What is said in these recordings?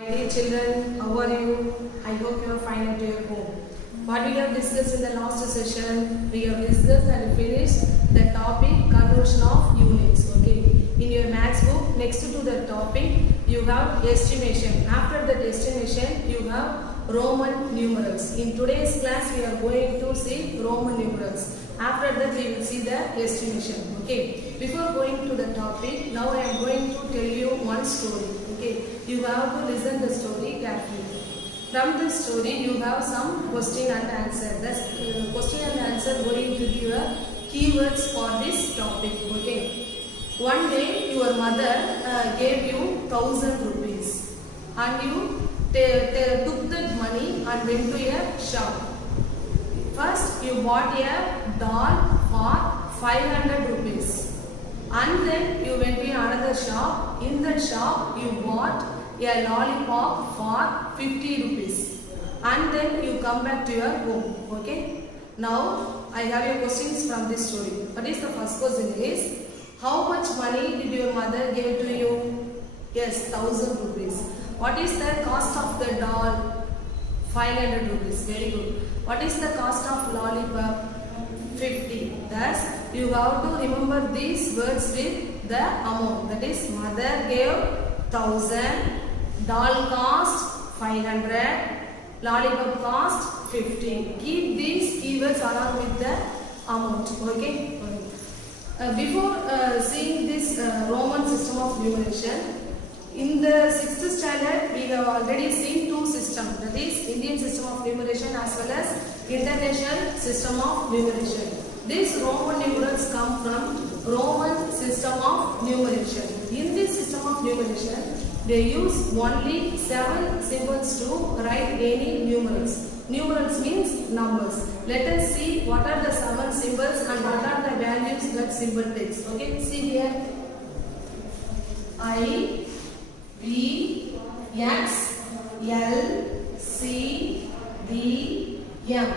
My dear children, how are you? I hope you are fine at your home. What we have discussed in the last session, we have discussed and finished the topic conversion of units. Okay. In your maths book, next to the topic, you have estimation. After that estimation, you have Roman numerals. In today's class, we are going to see Roman numerals. After that, we will see the estimation. Okay. Before going to the topic, now I am going to tell you one story. Okay. You have to listen the story carefully. From this story, you have some question and answer. The question and answer going to give a keywords for this topic. Okay. One day, your mother gave you 1,000 rupees, and you took that money and went to a shop. First, you bought a doll for 500 rupees, and then you went to another shop. In that shop, you bought a lollipop for 50 rupees, and then you come back to your home. Okay. Now, I have your questions from this story. What is the first question is, how much money did your mother give to you? Yes, 1,000 rupees. What is the cost of the doll? 500 rupees. Very good. What is the cost of lollipop? 50. Thus, you have to remember these words with the amount. That is, mother gave 1,000, doll cost 500, lollipop cost 50. Keep these keywords along with the amount. Okay. Before seeing this Roman system of numeration, in the 6th standard we have already seen two systems, that is Indian system of numeration as well as international system of numeration. These Roman numerals come from Roman system of numeration. In this system of numeration, they use only 7 symbols to write any numerals. Numerals means numbers. Let us see what are the 7 symbols and what are the values that symbol takes. Okay, see here. I, V, X, L, C, D, M.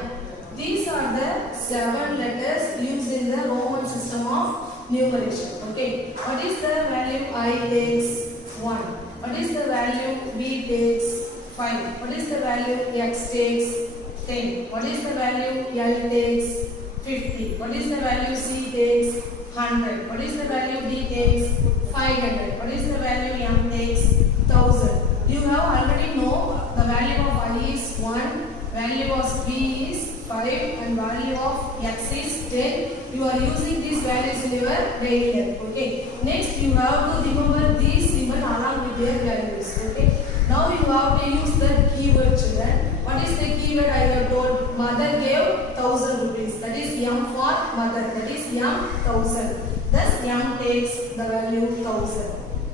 These are the 7 letters used in the Roman system of numeration. Okay, what is the value I takes? 1. What is the value B takes? 5. What is the value X takes? 10. What is the value L takes? 50. What is the value C takes? 100. What is the value D takes? 500. What is the value M takes? 1,000. You have already know the value of I is 1, value of B is 5 and value of X is 10. You are using these values in your daily life. Okay. Next, you have to remember these symbols along with their values. Okay. Now you have to use the keyword, children. What is the keyword I have told? Mother gave 1,000 rupees. That is M for mother. That is M 1,000. Thus M takes the value 1,000.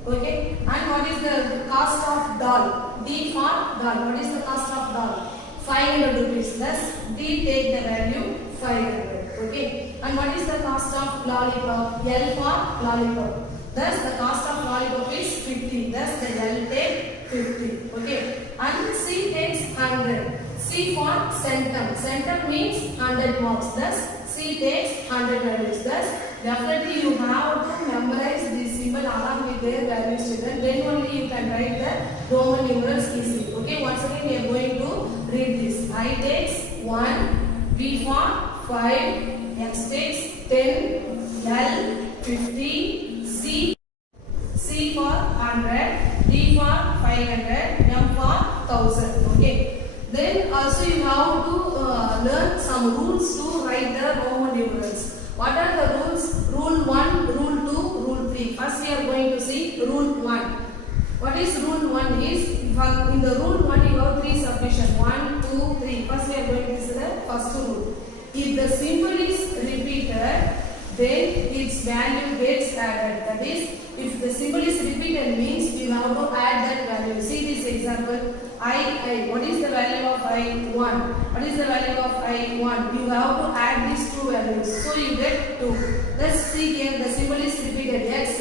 Okay. And what is the cost of doll? D for doll. What is the cost of doll? 500 rupees. Thus D take the value 500. Okay. And what is the cost of lollipop? L for lollipop. Thus the cost of lollipop is 50. Thus the L take 50. Okay. And C takes 100. C for centum. Centum means 100 marks. Thus C takes 100 values. Thus definitely you have to memorize this symbol along with their values, children. Then only you can write the Roman numerals easily. Okay. Once again we are going to read this. I takes 1. V for 5. X takes 10. L 50. C for 100, D for 500, M for 1,000. Okay. Then also you have to learn some rules to write the Roman numerals. What are the rules? Rule 1, Rule 2, Rule 3. First we are going to see Rule 1. What is Rule 1 is, in the Rule 1 you have 3 subdivisions. 1, 2, 3. First we are going to see the first rule. If the symbol is repeated, then its value gets added. That is, if the symbol is repeated means you have to add that value. See this example. I. What is the value of I? 1. What is the value of I? 1. You have to add these two values. So you get 2. Let's see here. The symbol is repeated. X.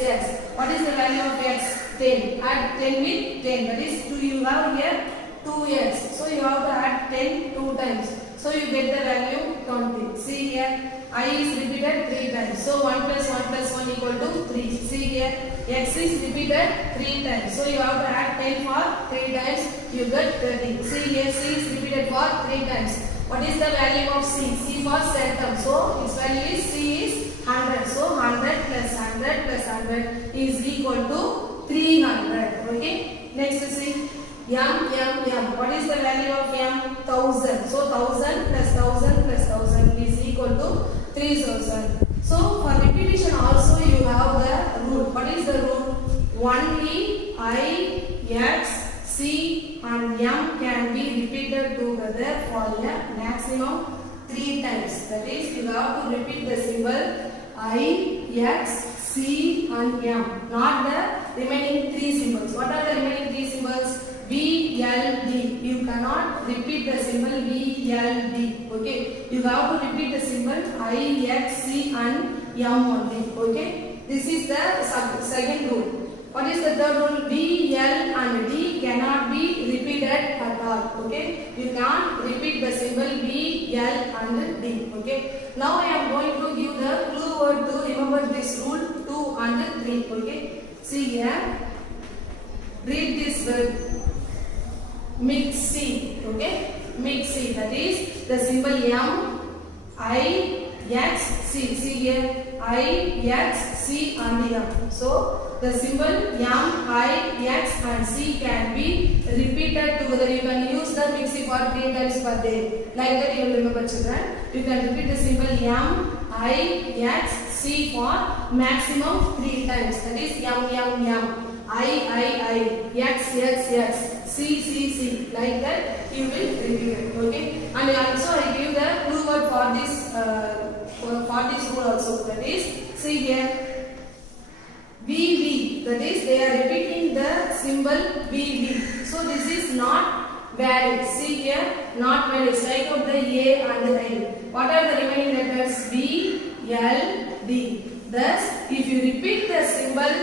What is the value of X? 10. Add 10 with 10. That is 2. You have here 2x. So you have to add 10 2 times. So you get the value 20. See here. I is repeated 3 times. So 1 plus 1 plus 1 equal to 3. See here, x is repeated 3 times. So you have to add 10 for 3 times. You get 30. See here, c is repeated for 3 times. What is the value of c? C for centum. So its value is c is 100. So 100 plus 100 plus 100 is equal to 300. Okay. Next see. M. What is the value of m? 1000. So 1000 plus 1000 plus 1000 is equal to 3000. So for repetition also you have the rule. What is the rule? Only I, x, c and m can be repeated together for a maximum 3 times. That is, you have to repeat the symbol I, x, c and m. Not the remaining 3 symbols. What are the remaining 3 symbols? V, L, D. You cannot repeat the symbol V, L, D. Okay. You have to repeat the symbol I, X, C and M only. Okay. This is the second rule. What is the third rule? V, L and D cannot be repeated at all. Okay. You can't repeat the symbol V, L and D. Okay. Now I am going to give the clue word to remember this rule 2 and 3. Okay. See here. Read this word. Mixing. Okay. Mixing. That is the symbol M, I, X, C. See here. I, X, C and M. So the symbol M, I, X and C can be repeated together. You can use the mixing for 3 times per day. Like that you will remember, children. You can repeat the symbol M, I, X, C for maximum 3 times. That is M. I, X, C, like that you will repeat it. Okay. And also I give the clue word for this rule also. That is, see here, VV. That is, they are repeating the symbol VV. So this is not valid. See here, not valid. Strike out the A and the I. What are the remaining letters? V, L, D. Thus, if you repeat the symbol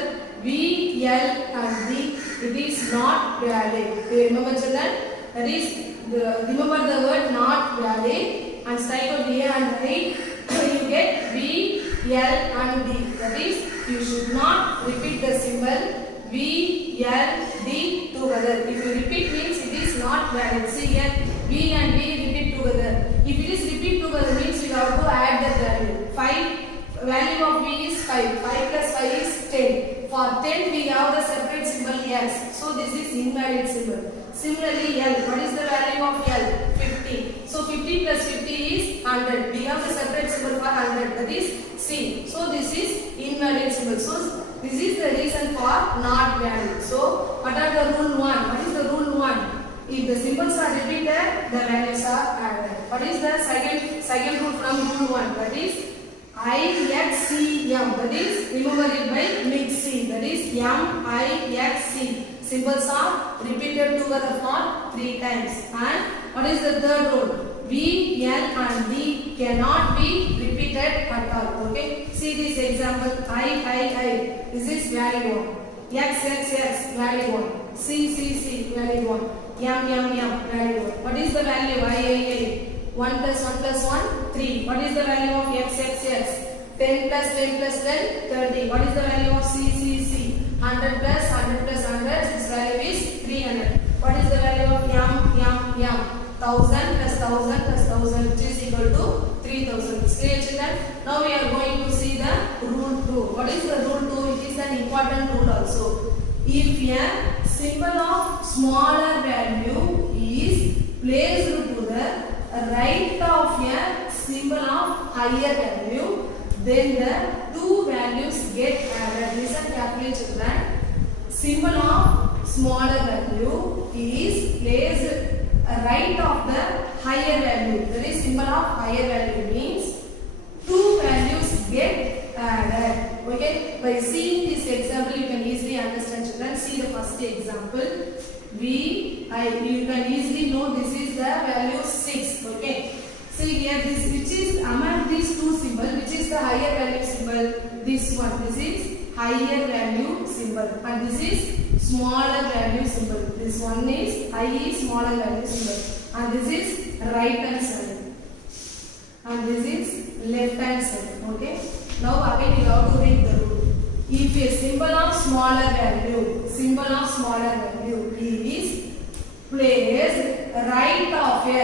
V, L and D, it is not valid. Do you remember, children? That is, remember the word not valid and strike out A and I. You get V, L and D. That is, you should not repeat the symbol V, L, D together. If you repeat means it is not valid. See here, V and D repeat together. If it is repeat together means you have to add the value. 5. Value of V is 5. 5 plus 5 is 10. For 10 we have the separate symbol X. So this is invalid symbol. Similarly L. What is the value of L? 50. So 50 plus 50 is 100. We have the separate symbol for 100. That is C. So this is invalid symbol. So this is the reason for not valid. So what are the rule 1? What is the rule 1? If the symbols are repeated, the values are added. What is the second rule from rule 1? That is I, X, C, M. That is, remember it by mixing. That is M, I, X, C. Symbols are repeated together for 3 times. And what is the third rule? V, L and D cannot be repeated at all. Okay. See this example. I. This is valid 1. X, valid 1. C, valid 1. M, valid 1. What is the value? I. 1 plus 1 plus 1, 3. What is the value of X? 10 plus 10 plus 10, 30. What is the value of C? 100 plus 100 plus 100, its value is 300. What is the value of M? 1000 plus 1000 plus 1000, which is equal to 3000. Clear, children? Now we are going to see the rule 2. What is the rule 2? It is an important rule also. If a symbol of smaller value is placed to the right of a symbol of higher value, then the 2 values get added. Listen carefully, children. Symbol of smaller value is placed right of the higher value. That is, symbol of higher value means 2 values get added. Okay. By seeing this example, you can easily understand, children. See the first example. You can easily know this is the value 6. Okay. See here, this which is among these 2 symbols, which is the higher value symbol? This one. This is higher value symbol, and this is smaller value symbol. This one is smaller value symbol, and this is right hand side. and this is left hand side. Okay. Now again you have to read the rule. If a symbol of smaller value is placed right of a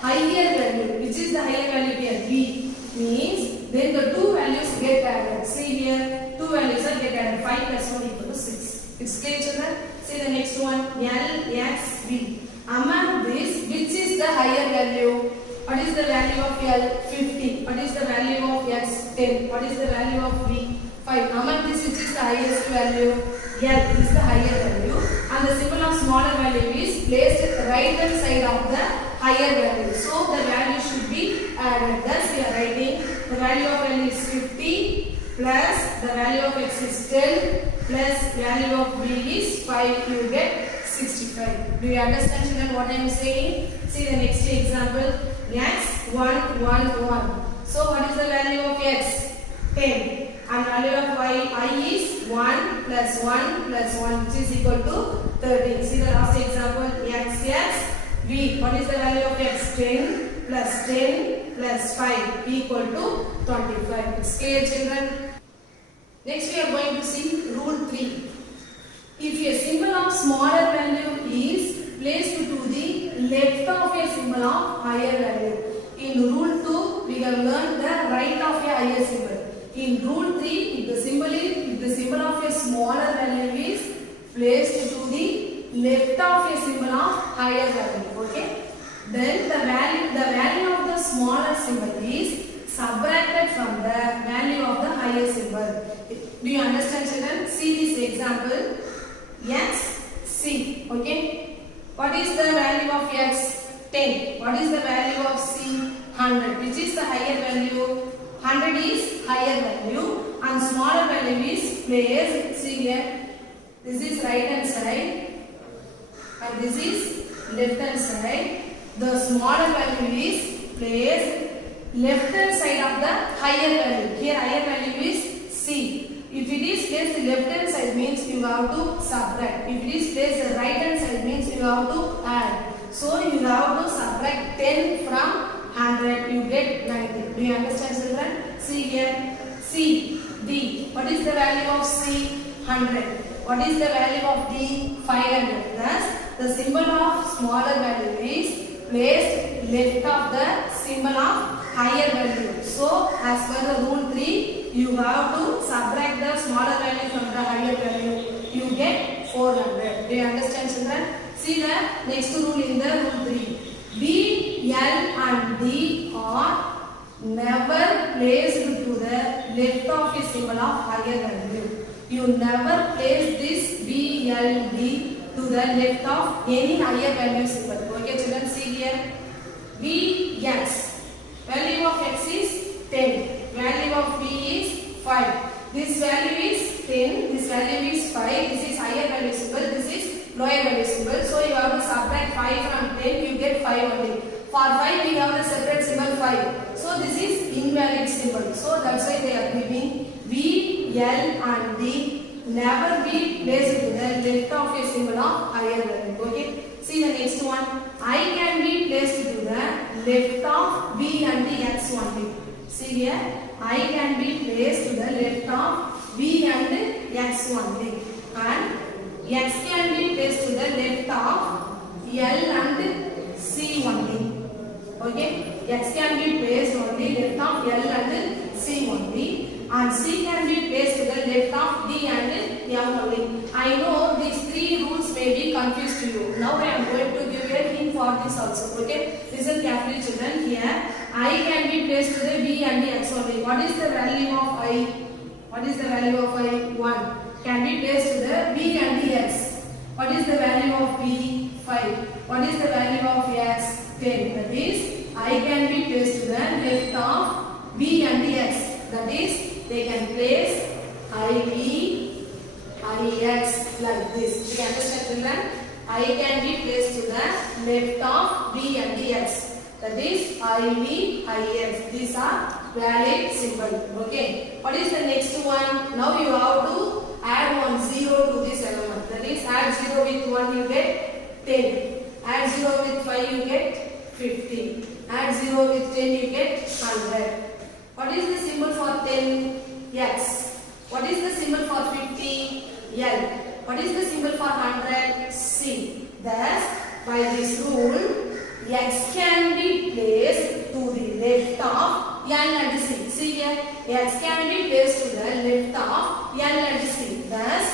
higher value, which is the higher value here, b, means then the two values get added. See here, two values are get added. 5 plus 1 equal to 6. It's clear, children? See the next one, L, X, B. Among these, which is the higher value? What is the value of L? 50. What is the value of X? 10. What is the value of B? 5. Among these, which is the highest value? L is the higher value, and the symbol of smaller value is placed right hand side of the higher value. So the value should be added. Thus we are writing the value of L is 50 plus the value of X is 10 plus value of B is 5. You get 65. Do you understand, children, what I am saying? See the next example. X 1 1 1. So what is the value of X? 10. And value of I is 1 plus 1 plus 1, which is equal to 13. See the last example, X V. What is the value of X? 10 plus 10 plus 5 equal to 25. It's clear, children? Next we are going to see rule 3. If a symbol of smaller value is placed to the left of a symbol of higher value. In rule 2, we have learned the right of a higher symbol. In rule 3, if the symbol of a smaller value is placed to the left of a symbol of higher value, okay? Then the value of the smaller symbol is subtracted from the value of the higher symbol. Do you understand, children? See this example. X, C, okay? What is the value of X? 10. What is the value of C? 100. Which is the higher value? 100 is higher value and smaller value is placed. See here, this is right hand side and this is left hand side. The smaller value is placed left hand side of the higher value. Here higher value is C. If it is placed left hand side means you have to subtract. If it is placed right hand side means you have to add. So you have to subtract 10 from 100, you get 90. Do you understand, children? See here, C, D. What is the value of C? 100. What is the value of D? 500. Thus, the symbol of smaller value is placed left of the symbol of higher value. So, as per the rule 3, you have to subtract the smaller value from the higher value. You get 400. Do you understand, children? See the next rule in the rule 3. B, L and D are never placed to the left of a symbol of higher value. You never place this B, L, D to the left of any higher value symbol. Okay, children, see here. B, X. Value of X is 10. Value of B is 5. This value is 10. This value is 5. This is higher value symbol. This is lower value symbol. So you have to subtract 5 from 10. You get 5 only. For 5 we have the separate symbol 5. So this is invalid symbol. So that's why they are giving B, L and D never be placed to the left of a symbol of higher value. Okay. See the next one. I can be placed to the left of B and the X only. See here. I can be placed to the left of B and X only. And X can be placed to the left of L and C only. Okay, X can be placed only left of L and C only, and C can be placed to the left of D and M only. I know these three rules may be confused to you. Now I am going to give you a hint for this also. Okay, listen carefully, children. Here, I can be placed to the B and the X only. What is the value of I? What is the value of I? 1. Can be placed to the B and the X. What is the value of B? 5. What is the value of X? 10. That is, I can be placed to the left of B and the X. That is, they can place IB, IX like this. You can understand, children? I can be placed to the left of B and the X. That is, IB, IX. These are valid symbol. Okay. What is the next one? Now you have to add 1 0 to this element. That is, add 0 with 1 you get 10. Add 0 with 5 you get 50. Add 0 with 10, you get 100. What is the symbol for 10? X. What is the symbol for 50? L. What is the symbol for 100? C. Thus, by this rule, X can be placed to the left of L and C. See here, X can be placed to the left of L and C. Thus,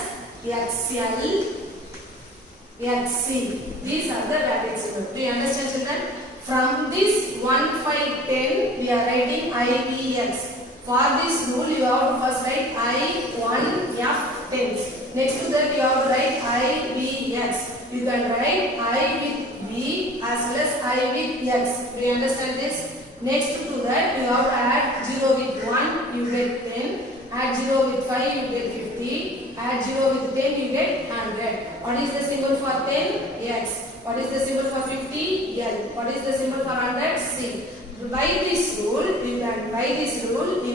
XL, XC. These are the valid symbols. Do you understand, children? From this 1, 5, 10, we are writing IVX. For this rule, you have to first write I1F 10. Next to that, you have to write IVX. You can write I with V as well as I with X. Do you understand this? Next to that, you have to add 0 with 1, you get 10. Add 0 with 5, you get 50. Add 0 with 10, you get 100. What is the symbol for 10? X. What is the symbol for 50? L. What is the symbol for 100? C. By this rule,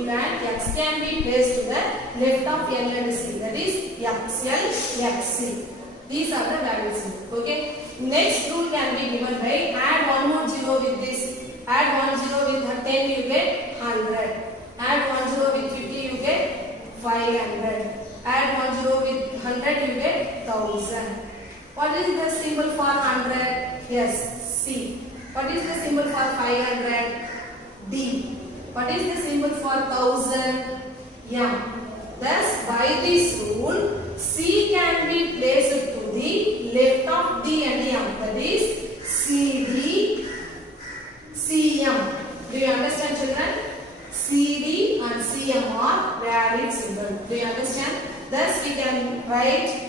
X can be placed to the left of L and C. That is XL, XC. These are the values. Okay. Next rule can be given by add one more 0 with this. Add 1 0 with 10, you get 100. Add 1 0 with 50, you get 500. Add 1 0 with 100, you get 1000. What is the symbol for 100? Yes, C. What is the symbol for 500? D. What is the symbol for 1000? M. Thus, by this rule, C can be placed to the left of D and M. That is CD, CM. Do you understand, children? CD and CM are valid symbols. Do you understand? Thus, we can write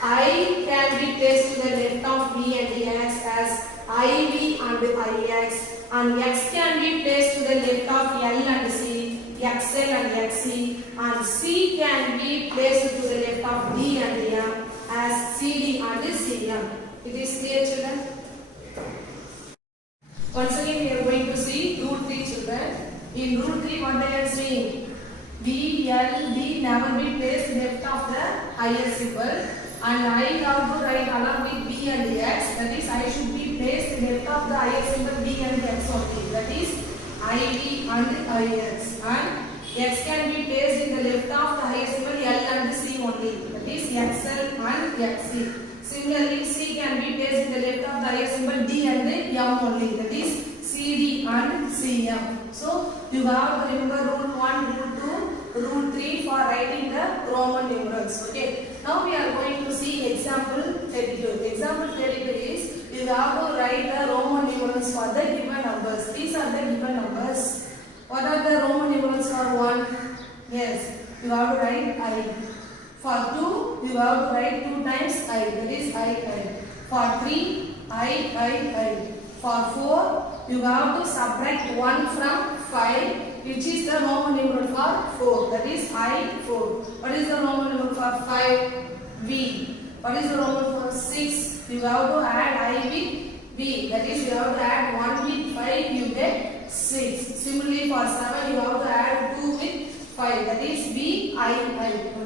I can be placed to the left of V and X as IV and IX, and X can be placed to the left of L and C, XL and XC, and C can be placed to the left of D and M as CD and CM. It is clear, children? Once again, we are going to see rule 3, children. In rule 3, what they are saying? V, L, D never be placed left of the higher symbol. And I have to write along with B and X. That is, I should be placed left of the higher symbol B and X only. That is, IV and IX. And X can be placed in the left of the higher symbol L and C only. That is, XL and XC. Similarly, C can be placed in the left of the higher symbol D and M only. That is, CD and CM. So, you have to remember rule 1, rule 2, rule 3 for writing the Roman numerals. Okay. Now we are going to see example 32. Example 32 is you have to write the Roman numerals for the given numbers. These are the given numbers. What are the Roman numerals for 1? Yes, you have to write I. For 2, you have to write 2 times I. That is I. For 3, I. For 4, you have to subtract 1 from 5. Which is the Roman numeral for 4? That is I4. What is the Roman numeral for 5? V. What is the Roman for 6? You have to add I with V. That is, you have to add 1 with 5, you get 6. Similarly, for 7, you have to add 2 with 5. That is VI.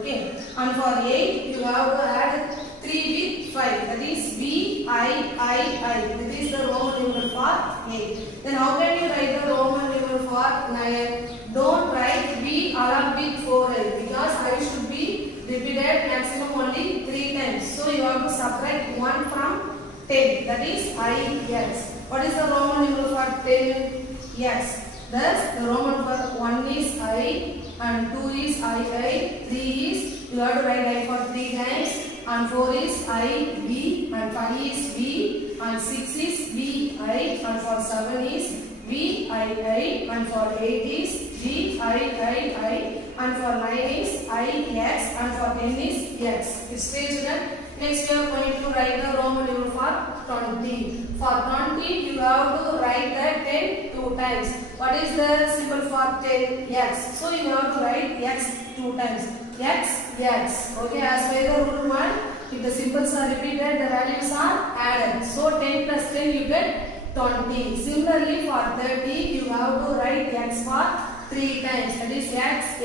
Okay. And for 8, you have to add 3 with 5. That is VII. That is the Roman numeral for 8. Then how can you write the Roman numeral for 9? Don't write V along with 4I because I should be repeated maximum only 3 times. So you have to subtract 1 from 10. That is IX. What is the Roman numeral for 10? X. Thus the Roman for 1 is I and 2 is II, 3 is you have to write I for 3 times. And 4 is IV, and 5 is V, and 6 is VI, and for 7 is VII, and for 8 is VIII, and for 9 is IX, and for 10 is X. It's clear that next you are going to write the Roman numeral for 20. For 20 you have to write the 10 2 times. What is the symbol for 10? X. So you have to write X 2 times. X. Okay, as per the rule 1, if the symbols are repeated, the values are added. So 10 plus 10 you get 20. Similarly, for 30, you have to write X for 3 times. That is X.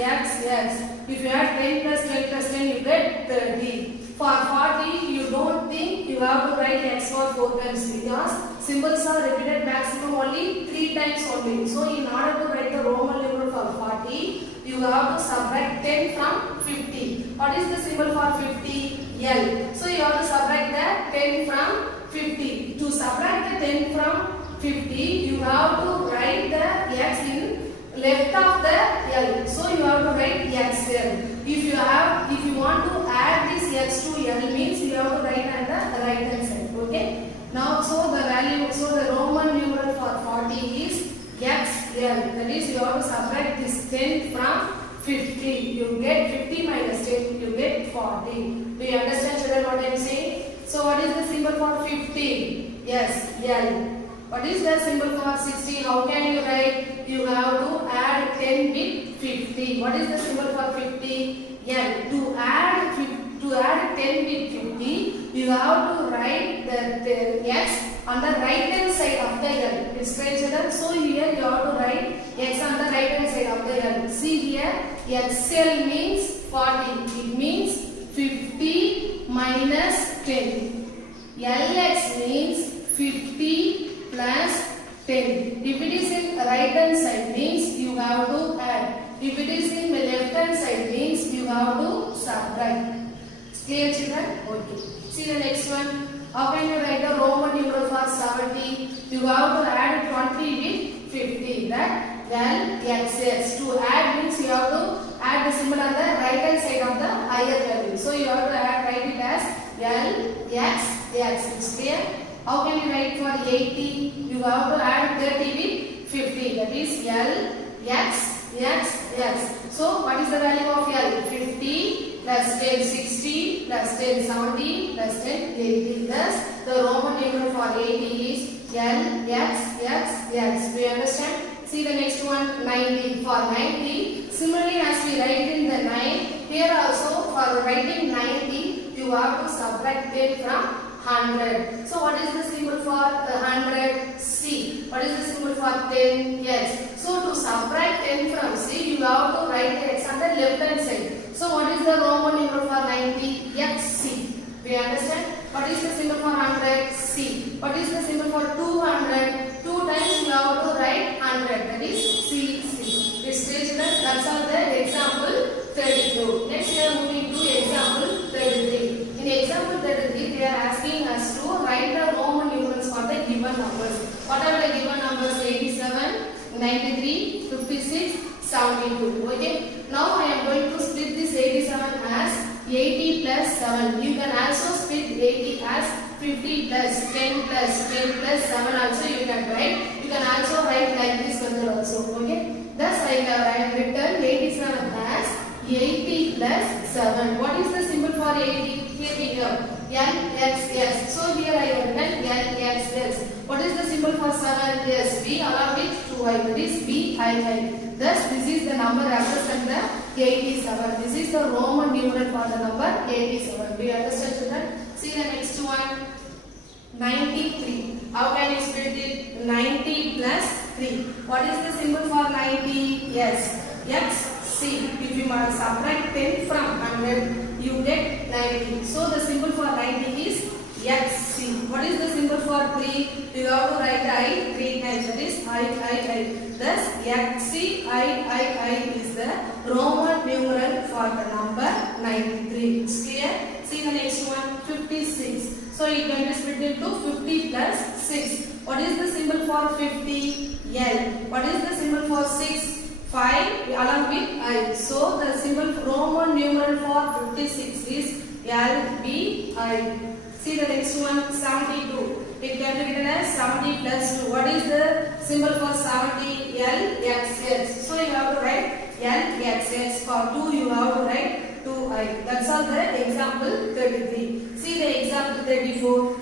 If you add 10 plus 10 plus 10, you get 30. For 40, you don't think you have to write x for 4 times because symbols are repeated maximum only 3 times only. So in order to write the Roman numeral for 40, you have to subtract 10 from 50. What is the symbol for 50? L. So you have to subtract the 10 from 50. To subtract the 10 from 50, you have to write the x in left of the L. So you have to write XL. If you want to add this x to L means you have to write on the right hand side. Okay. Now so the Roman numeral for 40 is XL. That is you have to subtract this 10 from 50. You get 50 minus 10. You get 40. Do you understand, children, what I am saying? So what is the symbol for 50? Yes, L. What is the symbol for 60? How can you write? You have to add 10 with 50. What is the symbol for 50? L. To add 10 with 50, you have to write the x on the right hand side of the L. It's clear, children? So here you have to write x on the right hand side of the L. See here, XL means 40. It means 50 minus 10. LX means 50 plus 10. If it is in right hand side means you have to add. If it is in the left hand side means you have to subtract. Clear, children? Okay. See the next one. How can you write a Roman numeral for 70? You have to add 20 with 50. That LXX. To add means you have to add the symbol on the right hand side of the higher value. So you have to write it as LXX. It's clear? How can you write for 80? You have to add 30 with 50. That is LXX. So what is the value of L? 50 plus 10 60 plus 10 70 plus 10 80. Thus the Roman numeral for 80 is LXX. Do you understand? See the next one, 90. For 90, similarly as we write in the 9, here also for writing 90, you have to subtract 10 from 100. So what is the symbol for 100? C. What is the symbol for 10? Yes. So to subtract 10 from C, you have to write the x on the left hand side. So what is the Roman numeral for 90? XC. Do you understand? What is the symbol for 100? C. What is the symbol for 200? 2 times you have to write 100. That is C. It's clear. That's all the example 32. Next we are moving to example 33. In example 33, they are asking us to write the Roman numerals for the given numbers. What are the given numbers? 87, 93, 56, 72. Okay. Now I am going to split this 87 as 80 plus 7. You can also split 80 as 50 plus 10 plus 10 plus 7 also you can write. You can also write like this method also. Okay. Thus I have written 87 as 80 plus 7. What is the symbol for 80? Here we go. LXX. So here I have written LXX. What is the symbol for 7? Yes, B along with 2i. That is BII. Thus this is the number represent the 87. This is the Roman numeral for the number 87. Do you understand, children? See the next one. 93. How can you split it? 90 plus 3. What is the symbol for 90? Yes, XC. If you must subtract 10 from 100, you get 90. So the symbol for 90 is XC. What is the symbol for 3? You have to write I 3 times. That is I. Thus XCII is the Roman numeral for the number 93. It's clear? See the next one, 56. So it can be split into 50 plus 6. What is the symbol for 50? L. What is the symbol for 6? 5 along with I. So the symbol Roman numeral for 56 is LBI. See the next one, 72. It can be written as 70 plus 2. What is the symbol for 70? LXX. So you have to write LXX. For 2 you have to write 2i. That's all the example 33. See the example 34.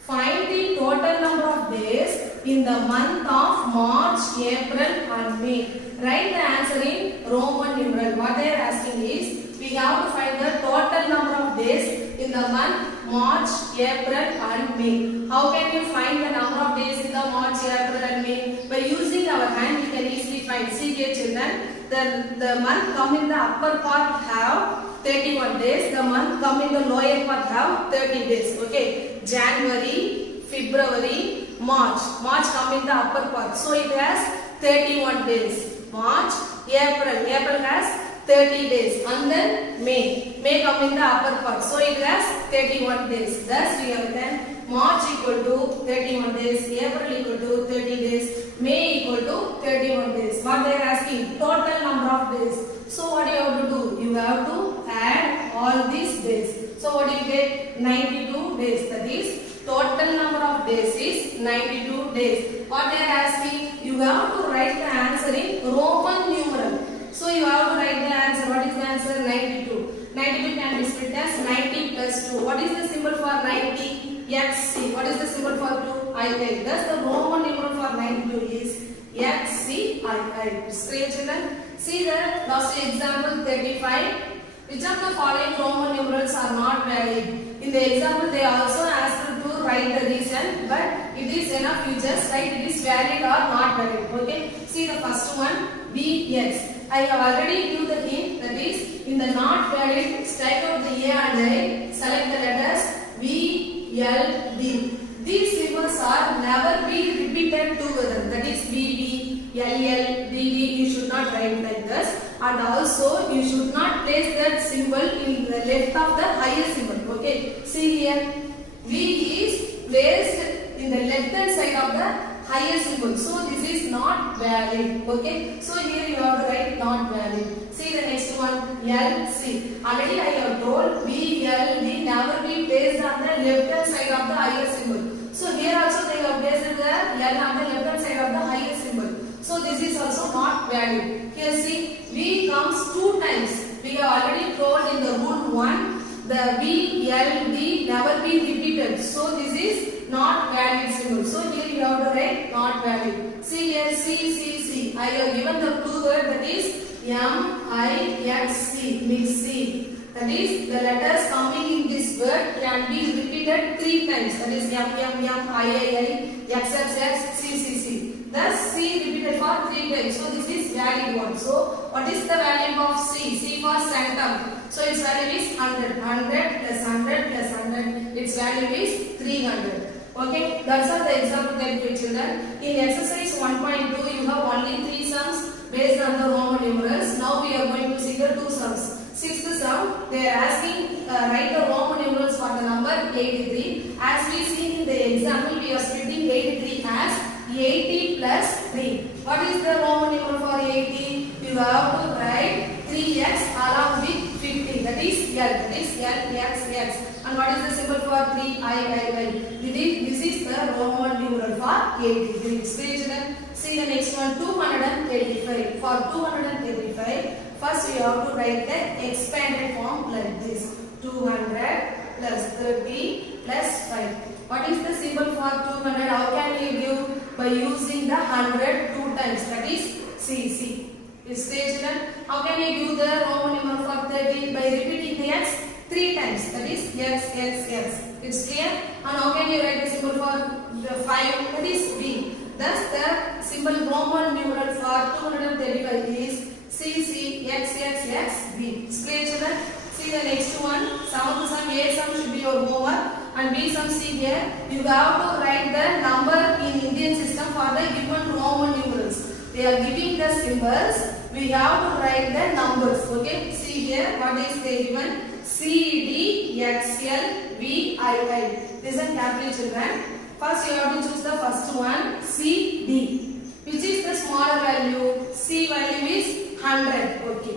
Find the total number of days in the month of March, April and May. Write the answer in Roman numeral. What they are asking is, we have to find the total number of days in the month March, April and May. How can you find the number of days in the March, April and May? By using our hand, we can easily find. See here, children, the month come in the upper part have 31 days. The month come in the lower part have 30 days. Okay. January, February, March. March come in the upper part. So it has 31 days. March, April. April has 30 days. And then May. May come in the upper part. So it has 31 days. Thus we have written March equal to 31 days. April equal to 30 days. May equal to 31 days. What they are asking? Total number of days. So what you have to do? You have to add all these days. So what do you get? 92 days. That is total number of days is 92 days. What they are asking? You have to write the answer in Roman numeral. So you have to write the answer. What is the answer? 92. 92 can be split as 90 plus 2. What is the symbol for 90? XC. What is the symbol for 2? II. Thus the Roman numeral for 92 is XCII. Screen children. See the last example 35. Which of the following Roman numerals are not valid? In the example they also asked to write the reason, but it is enough you just write it is valid or not valid. Okay. See the first one BX. I have already given the hint, that is in the not valid strike out the A and I, select the letters V, L, D. These symbols are never be repeated together, that is VB, LL, DD. You should not write like this, and also you should not place that symbol in the left of the higher symbol. Okay, see here V is placed in the left hand side of the higher symbol. So this is not valid. Okay. So here you have to write not valid. See the next one LC. Already I have told B, L, D never be placed on the left hand side of the higher symbol. So here also they have placed the L on the left hand side of the higher symbol. So this is also not valid. Here see V comes 2 times. We have already told in the rule 1 the V, L, D never be repeated. So this is not valid symbol. So here you have to write not valid. See here C, C, C. I have given the clue word, that is MIXC, mixc. That is the letters coming in this word can be repeated 3 times. That is M, III, XXX, C. Thus C repeated for 3 times. So this is valid one. So what is the value of C? C for centum. So its value is 100. 100 plus 100 plus 100. Its value is 300. Okay, that's all the example that we children. In exercise 1.2, you have only 3 sums based on the Roman numerals. Now we are going to see the 2 sums. 6th sum, they are asking write the Roman numerals for the number 83. As we see in the example, we are splitting 83 as 80 plus 3. What is the Roman numeral for 80? You have to write 3x along with 50. That is L. That is L, X. And what is the symbol for 3 III? This is the Roman numeral for 83. See the next one 235. For 235, first you have to write the expanded form like this. 200 plus 30 plus 5. What is the symbol for 200? How can you give? By using the 100 2 times. That is CC. How can you give the Roman numeral for 30? By repeating the x 3 times. That is x. It's clear? And how can you write the symbol for the 5? That is V. Thus the symbol Roman numeral for 235 is CC XXXV. It's clear, children? See the next one. 7th sum, A sum should be your homework, and B sum. See here, you have to write the number in Indian system for the given Roman numerals. They are giving the symbols. We have to write the numbers. Okay. See here, what is they given? C, D, X, L, V, I. Listen carefully, children. First, you have to choose the first one, C, D. Which is the smaller value? C value is 100. Okay.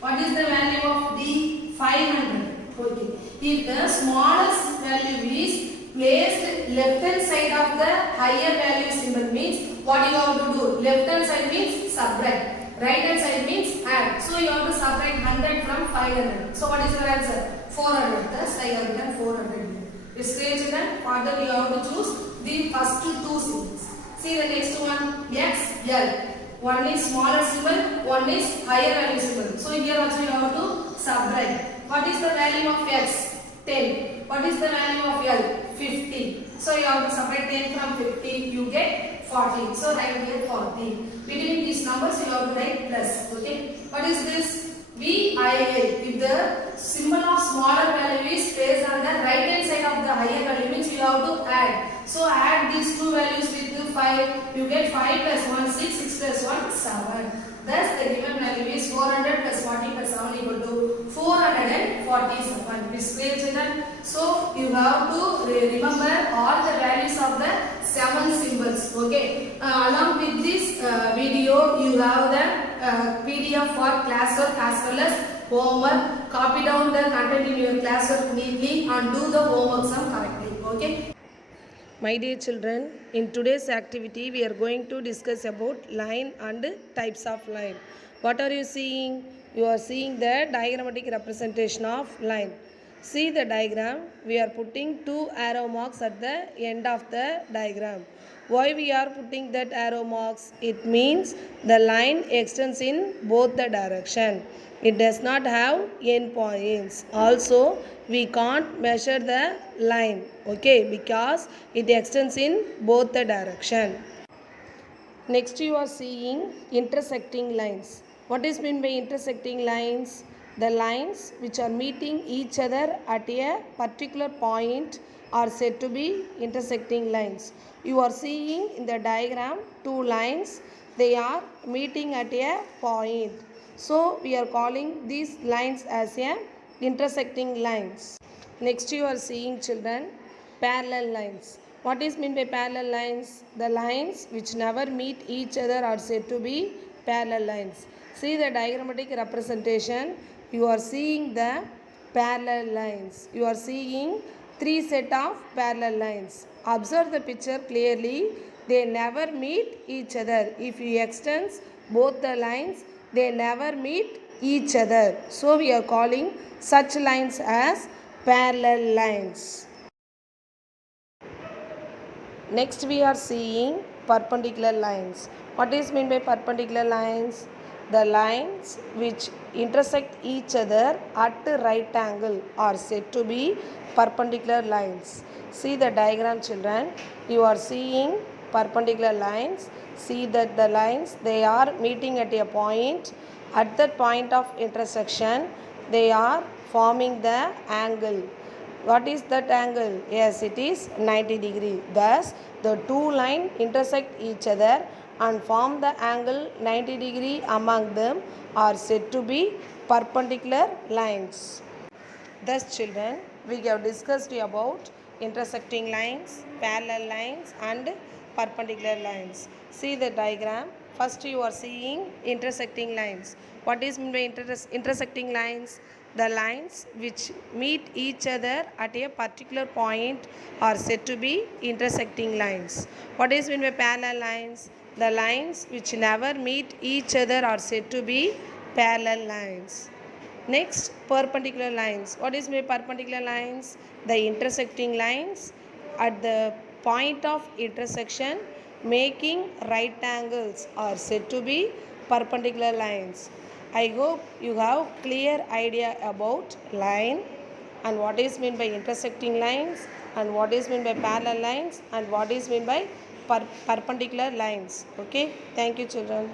What is the value of D? 500. Okay. If the smallest value is placed left hand side of the higher value symbol, means what you have to do? Left hand side means subtract. Right hand side means add. So you have to subtract 100 from 500. So what is your answer? 400. Thus I have written 400. It's clear, children? Further you have to choose the first 2 symbols. See the next one, X, L. One is smaller symbol, one is higher value symbol. So here also you have to subtract. What is the value of X? 10. What is the value of L? 50. So you have to subtract 10 from 50, you get 40. So write here 40. Between these numbers you have to write plus. Okay. What is this? VIL. If the symbol of smaller value is placed on the right hand side of the higher value, means you have to add. So add these two values with the 5. You get 5 plus 1 6, 6 plus 1 7. Thus the given value is 400 plus 40 plus 7 equal to 447. Is clear, children? So you have to remember all the values of the 7 symbols. Okay. Along with this video, you have the PDF for classwork as well as homework. Copy down the content in your classwork neatly and do the homework sum correctly. Okay. My dear children, in today's activity we are going to discuss about line and types of line. What are you seeing? You are seeing the diagrammatic representation of line. See the diagram. We are putting 2 arrow marks at the end of the diagram. Why we are putting that arrow marks? It means the line extends in both the direction. It does not have end points. Also, we can't measure the line, okay, because it extends in both the direction. Next you are seeing intersecting lines. What is meant by intersecting lines? The lines which are meeting each other at a particular point are said to be intersecting lines. You are seeing in the diagram 2 lines. They are meeting at a point. So we are calling these lines as a intersecting lines. Next you are seeing, children, parallel lines. What is meant by parallel lines? The lines which never meet each other are said to be parallel lines. See the diagrammatic representation. You are seeing the parallel lines. You are seeing 3 set of parallel lines. Observe the picture clearly. They never meet each other. If you extend both the lines, they never meet each other. So we are calling such lines as parallel lines. Next we are seeing perpendicular lines. What is meant by perpendicular lines? The lines which intersect each other at right angle are said to be perpendicular lines. See the diagram, children. You are seeing perpendicular lines. See that the lines, they are meeting at a point. At that point of intersection, they are forming the angle. What is that angle? Yes, it is 90 degree. Thus, the 2 lines intersect each other and form the angle 90 degree among them are said to be perpendicular lines. Thus, children, we have discussed about intersecting lines, parallel lines and perpendicular lines. See the diagram. First you are seeing intersecting lines. What is meant by intersecting lines? The lines which meet each other at a particular point are said to be intersecting lines. What is meant by parallel lines? The lines which never meet each other are said to be parallel lines. Next, perpendicular lines. What is meant by perpendicular lines? The intersecting lines at the point of intersection making right angles are said to be perpendicular lines. I hope you have clear idea about line and what is meant by intersecting lines and what is meant by parallel lines and what is meant by perpendicular lines. Okay, thank you, children.